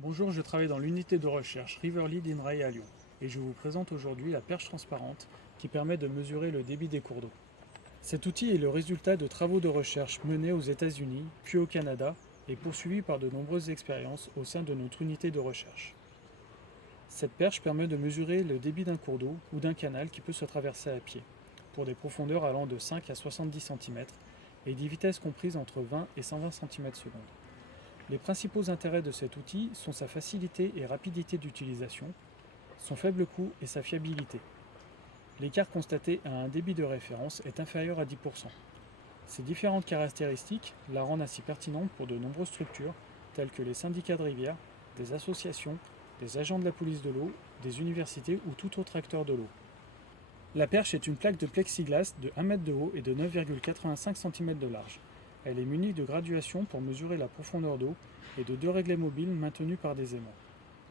Bonjour, je travaille dans l'unité de recherche Riverlead INRAE à Lyon et je vous présente aujourd'hui la perche transparente qui permet de mesurer le débit des cours d'eau. Cet outil est le résultat de travaux de recherche menés aux États-Unis puis au Canada et poursuivis par de nombreuses expériences au sein de notre unité de recherche. Cette perche permet de mesurer le débit d'un cours d'eau ou d'un canal qui peut se traverser à pied, pour des profondeurs allant de 5 à 70 cm et des vitesses comprises entre 20 et 120 cm/s. Les principaux intérêts de cet outil sont sa facilité et rapidité d'utilisation, son faible coût et sa fiabilité. L'écart constaté à un débit de référence est inférieur à 10%. Ces différentes caractéristiques la rendent ainsi pertinente pour de nombreuses structures telles que les syndicats de rivières, des associations, des agents de la police de l'eau, des universités ou tout autre acteur de l'eau. La perche est une plaque de plexiglas de 1 m de haut et de 9,85 cm de large. Elle est munie de graduations pour mesurer la profondeur d'eau et de deux réglés mobiles maintenus par des aimants.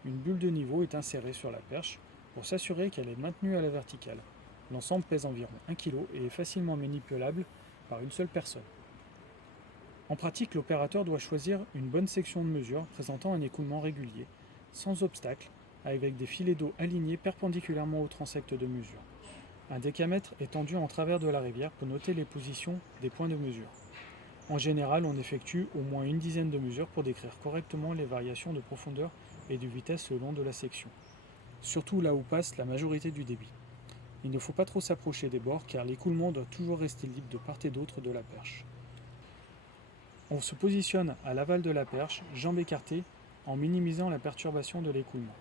Une bulle de niveau est insérée sur la perche pour s'assurer qu'elle est maintenue à la verticale. L'ensemble pèse environ 1 kg et est facilement manipulable par une seule personne. En pratique, l'opérateur doit choisir une bonne section de mesure présentant un écoulement régulier, sans obstacle, avec des filets d'eau alignés perpendiculairement au transect de mesure. Un décamètre est tendu en travers de la rivière pour noter les positions des points de mesure. En général, on effectue au moins une dizaine de mesures pour décrire correctement les variations de profondeur et de vitesse le long de la section, surtout là où passe la majorité du débit. Il ne faut pas trop s'approcher des bords car l'écoulement doit toujours rester libre de part et d'autre de la perche. On se positionne à l'aval de la perche, jambes écartées, en minimisant la perturbation de l'écoulement.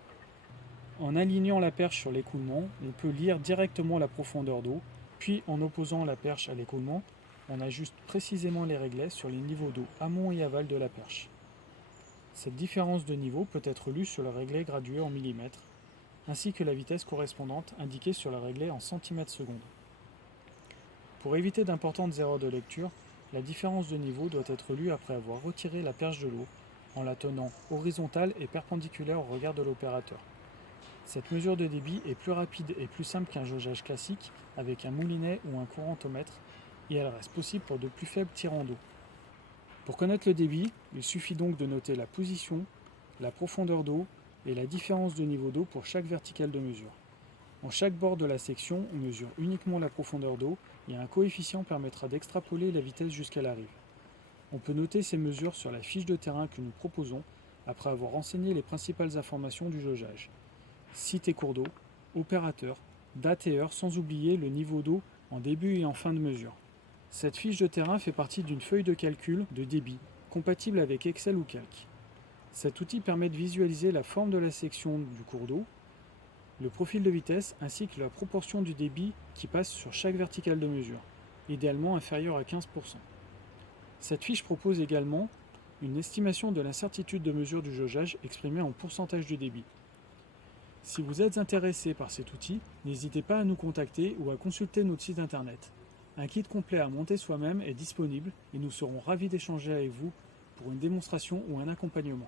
En alignant la perche sur l'écoulement, on peut lire directement la profondeur d'eau, puis en opposant la perche à l'écoulement, on ajuste précisément les réglets sur les niveaux d'eau amont et aval de la perche. Cette différence de niveau peut être lue sur le réglet gradué en millimètres, ainsi que la vitesse correspondante indiquée sur le réglet en centimètres secondes. Pour éviter d'importantes erreurs de lecture, la différence de niveau doit être lue après avoir retiré la perche de l'eau, en la tenant horizontale et perpendiculaire au regard de l'opérateur. Cette mesure de débit est plus rapide et plus simple qu'un jaugeage classique avec un moulinet ou un courantomètre, et elle reste possible pour de plus faibles tirants d'eau. Pour connaître le débit, il suffit donc de noter la position, la profondeur d'eau et la différence de niveau d'eau pour chaque verticale de mesure. En chaque bord de la section, on mesure uniquement la profondeur d'eau et un coefficient permettra d'extrapoler la vitesse jusqu'à la rive. On peut noter ces mesures sur la fiche de terrain que nous proposons après avoir renseigné les principales informations du jaugeage. Site et cours d'eau, opérateur, date et heure sans oublier le niveau d'eau en début et en fin de mesure. Cette fiche de terrain fait partie d'une feuille de calcul de débit, compatible avec Excel ou Calc. Cet outil permet de visualiser la forme de la section du cours d'eau, le profil de vitesse ainsi que la proportion du débit qui passe sur chaque verticale de mesure, idéalement inférieure à 15%. Cette fiche propose également une estimation de l'incertitude de mesure du jaugeage exprimée en pourcentage du débit. Si vous êtes intéressé par cet outil, n'hésitez pas à nous contacter ou à consulter notre site internet. Un kit complet à monter soi-même est disponible et nous serons ravis d'échanger avec vous pour une démonstration ou un accompagnement.